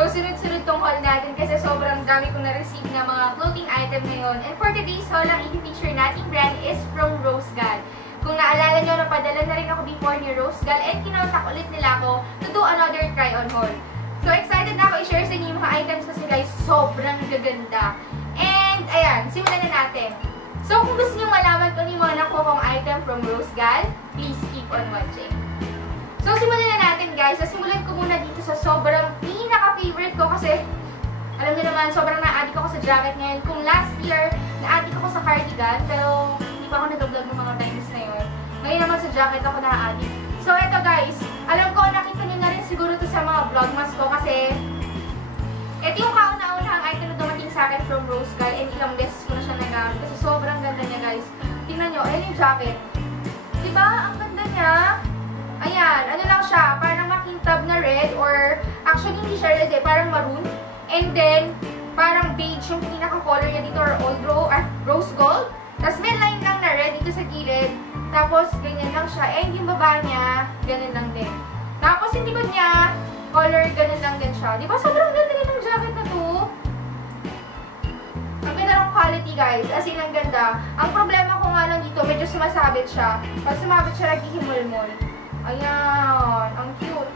So, sunod-sunod tong haul natin kasi sobrang dami kong na-receive na mga clothing item ngayon. And for today's haul, ang i-feature nating brand is from Rosegal. Kung naalala nyo, napadala na rin ako before ni Rosegal and kinontak ulit nila ako to do another try-on haul. So, excited na ako i-share sa inyo yung mga items kasi guys, sobrang gaganda. And, ayan, simulan na natin. So, kung gusto nyo malaman kung ano yung mga nakuha kong item from Rosegal, please keep on watching. So, simulan na natin guys. So, simulan ko muna dito sa sobrang pinaka-favorite ko kasi alam niyo naman, sobrang na-addict ako sa jacket ngayon. Kung last year, na-addict ako sa cardigan, pero hindi pa ako nag-vlog ng mga times na yun. Ngayon naman sa jacket ako na-addict. So, eto guys, alam ko, nakita niyo na rin siguro to sa mga vlogmas ko kasi ito yung kauna-unahang item na dumating sa akin from Rosegal and ilang beses ko na siya nagamit kasi sobrang ganda niya guys. Tingnan nyo, ayan yung jacket. Diba? Ang ganda niya. Ayan, ano lang siya, parang makintab na red or actually hindi siya red eh, parang maroon. And then, parang beige yung pinaka-color niya dito or rose gold. Tapos may line lang na red dito sa gilid. Tapos, ganyan lang siya. And yung baba niya, ganyan lang din. Tapos, yung likod niya, color, ganyan lang din siya. Diba? Sobrang ganda rin ng jacket na to. Ang ganda ng quality, guys. As in, ang ganda. Ang problema ko nga lang dito, medyo sumasabit siya. Pag sumabit siya, naghihimol-mol. Ayan, ang cute.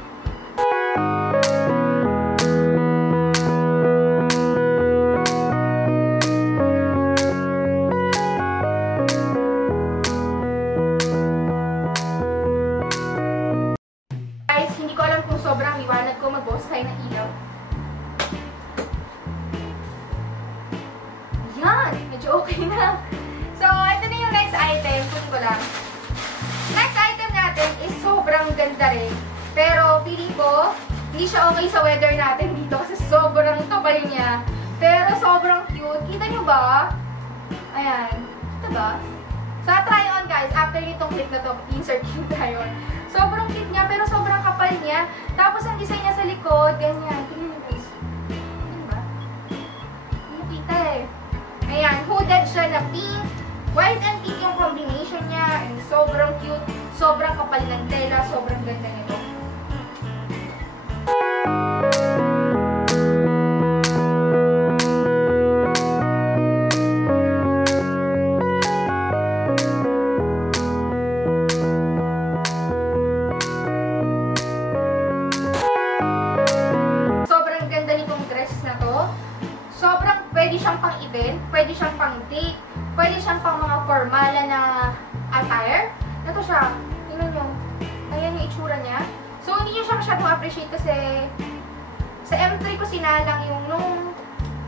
Guys, hindi ko alam kung sobrang liwanag ko mag-boss tayo ng ilaw. Ayan, medyo okay na. So, ito na yung next item. Kunin ko lang. Next item natin is sobrang ganda rin. Pero feeling ko, hindi siya okay sa weather natin dito kasi sobrang kapal niya. Pero sobrang cute. Kita nyo ba? Ayan. Kita ba? So, try on guys. After itong clip na to, insert yung try on. Sobrang cute niya pero sobrang kapal niya. Tapos ang design niya sa likod, ganyan. Tingnan nyo guys. Tingnan ba? Hindi mo kita eh. Ayan. Hooded siya na pink. White and pink yung combination niya. And sobrang cute. Sobrang kapal ng tela. Sobrang ganda nito. Sobrang ganda nitong dress na to. Sobrang pwede siyang pang event. Pwede siyang pang date. Pwede siyang pang mga formala na attire. Ito siya. Tingnan nyo. Ayan yung itsura niya. So, hindi nyo siya masyadong appreciate kasi sa M3 ko sinalang yung nung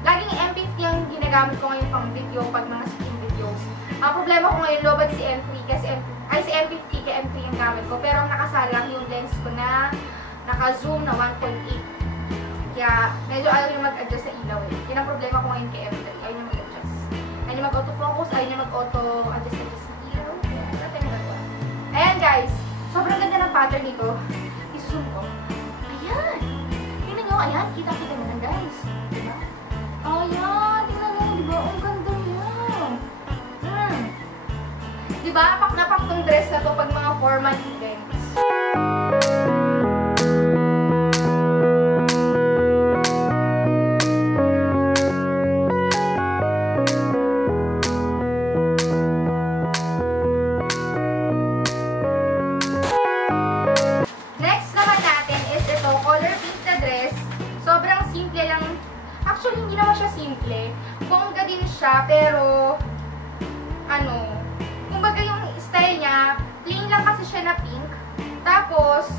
laging M50 yung ginagamit ko ngayon pang video pag mga skin videos. Ang problema ko ngayon, lobad si M3 kasi si M50 kaya M3 yung gamit ko. Pero ang nakasalang yung lens ko na naka-zoom na 1.8. Kaya medyo ayaw yung mag-adjust sa ilaw eh. Yan ang problema ko ngayon kay M3. Ayaw niya mag-adjust. Ayaw niya mag-auto-focus, ayaw niya mag-auto-adjust sa ilaw. Ayan guys, sobrang ganda ng pattern nito. Isusum ko. Ayan! Tingnan nyo, ayan, kita-kita mo na guys. Diba? Ayan, tingnan nyo, diba? Ang ganda niya. Diba? Pak na pak tong dress na to pag mga formal events. Actually, hindi naman siya simple. Bongga din siya, pero ano, kumbaga yung style niya, plain lang kasi siya na pink. Tapos,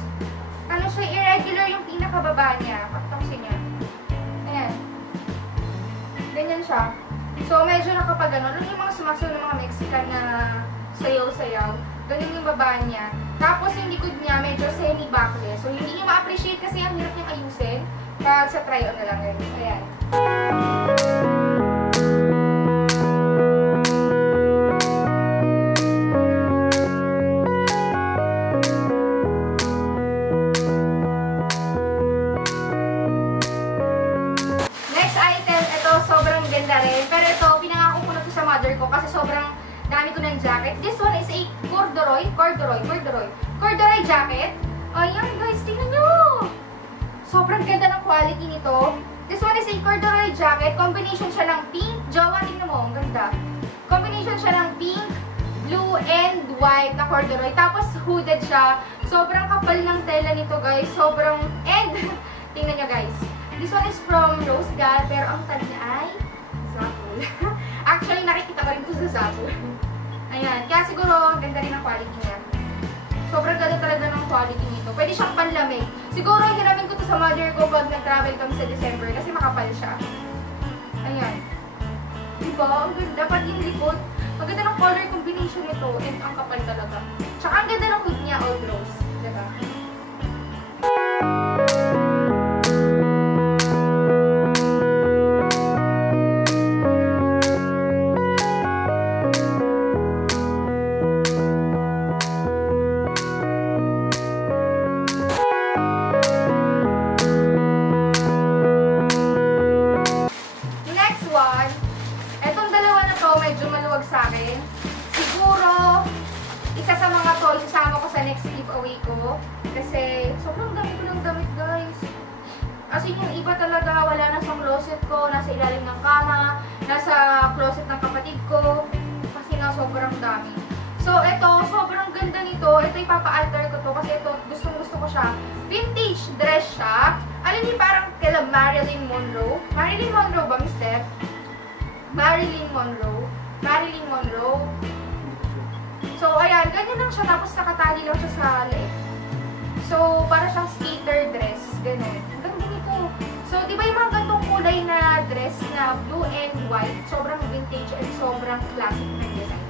ano siya, irregular yung pinakababa niya. Pakitangsin niya. Ayan. Ganyan siya. So, medyo nakapag ano, yung mga sumasaw ng mga Mexican na sayaw-sayaw. Ganyan yung baba niya. Tapos, yung likod niya, medyo semi-backless. So, hindi niyo ma-appreciate kasi ang hirap niyang ayusin. Pag sa try-on na lang guys. Ayan. Next item, ito sobrang ganda rin. Pero ito, pinangako ko na to sa mother ko kasi sobrang dami ko ng jacket. This one is a corduroy jacket. Ayan guys, tingnan nyo! Sobrang ganda ng quality nito. This one is a corduroy jacket. Combination siya ng pink. Jowa, tingnan mo. Ang ganda. Combination siya ng pink, blue, and white na corduroy. Tapos hooded siya. Sobrang kapal ng tela nito, guys. Sobrang... And, tingnan nyo, guys. This one is from Rose Gal, pero ang tag niya ay Zaful. Actually, nakikita ko rin ito sa Zaful. Ayan. Kaya siguro, ang ganda rin ang quality niya. Sobrang ganda talaga ng quality nito. Pwede siyang panlamig. Siguro, hiramin ko to sa mother ko pag nag-travel kami sa December kasi makapal siya. Ayan. Diba? Ang ganda. Pati yung likod. Ang ganda ng color combination nito. And ang kapal talaga. Tsaka ang ganda ng hood niya, all rose. Diba? Sa akin. Siguro, isa sa mga to, isasama ko sa next giveaway ko. Kasi, sobrang dami ko ng damit, guys. As in, yung iba talaga, wala na sa closet ko, nasa ilalim ng kama, nasa closet ng kapatid ko. Kasi nga, sobrang dami. So, ito, sobrang ganda nito. Ito, ipapa-alter ko to kasi ito, gusto ko siya. Vintage dress siya. Alam niyo, parang kila Marilyn Monroe. Marilyn Monroe ba, Miss Steph? Marilyn Monroe. Marilyn Monroe. So, ayan, ganyan lang siya. Tapos nakatali lang siya sa leg. So, para siyang skater dress. Ganun. Ang ganda nito. So, di ba yung mga gantong kulay na dress na blue and white, sobrang vintage and sobrang classic na design.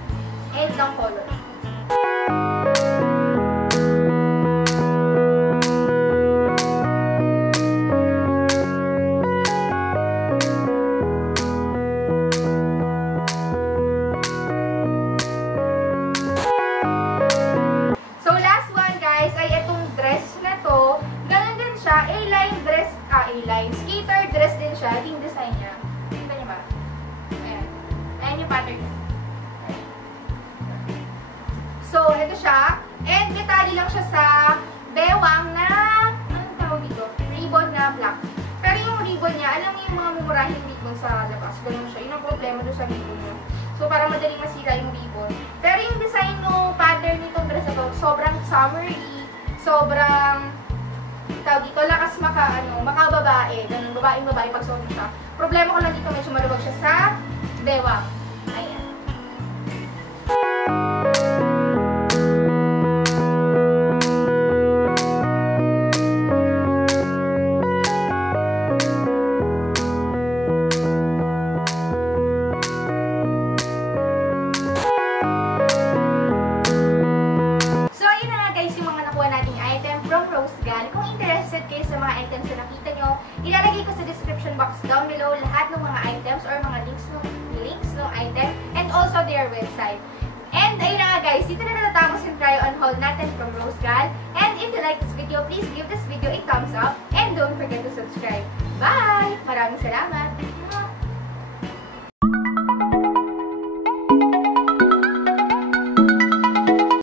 And ng color. Skater dress din siya. Ito yung design niya. Kita niyo ba? Ayan. Ayan yung pattern niya. So, ito siya. And detalye lang siya sa bewang na, anong tawag dito? Ribbon na black. Pero yung ribbon niya, alam mo yung mga mumurahing ribbon sa labas. Ganun siya. Yun ang problema doon sa ribbon niya. So, parang madaling masira yung ribbon. Pero yung design no pattern nitong dress na to, sobrang summery. Sobrang tawag dito, lakas makababae. Ganun, babae pag suot siya. Problema ko lang dito, medyo maluwag siya sa bewang. Ayan. Kayo sa mga items na nakita nyo, ilalagay ko sa description box down below lahat ng mga items or mga links ng item and also their website. And ayun na nga guys, dito na natatapos yung try on haul natin from Rose Gal. And if you like this video, please give this video a thumbs up and don't forget to subscribe. Bye! Maraming salamat!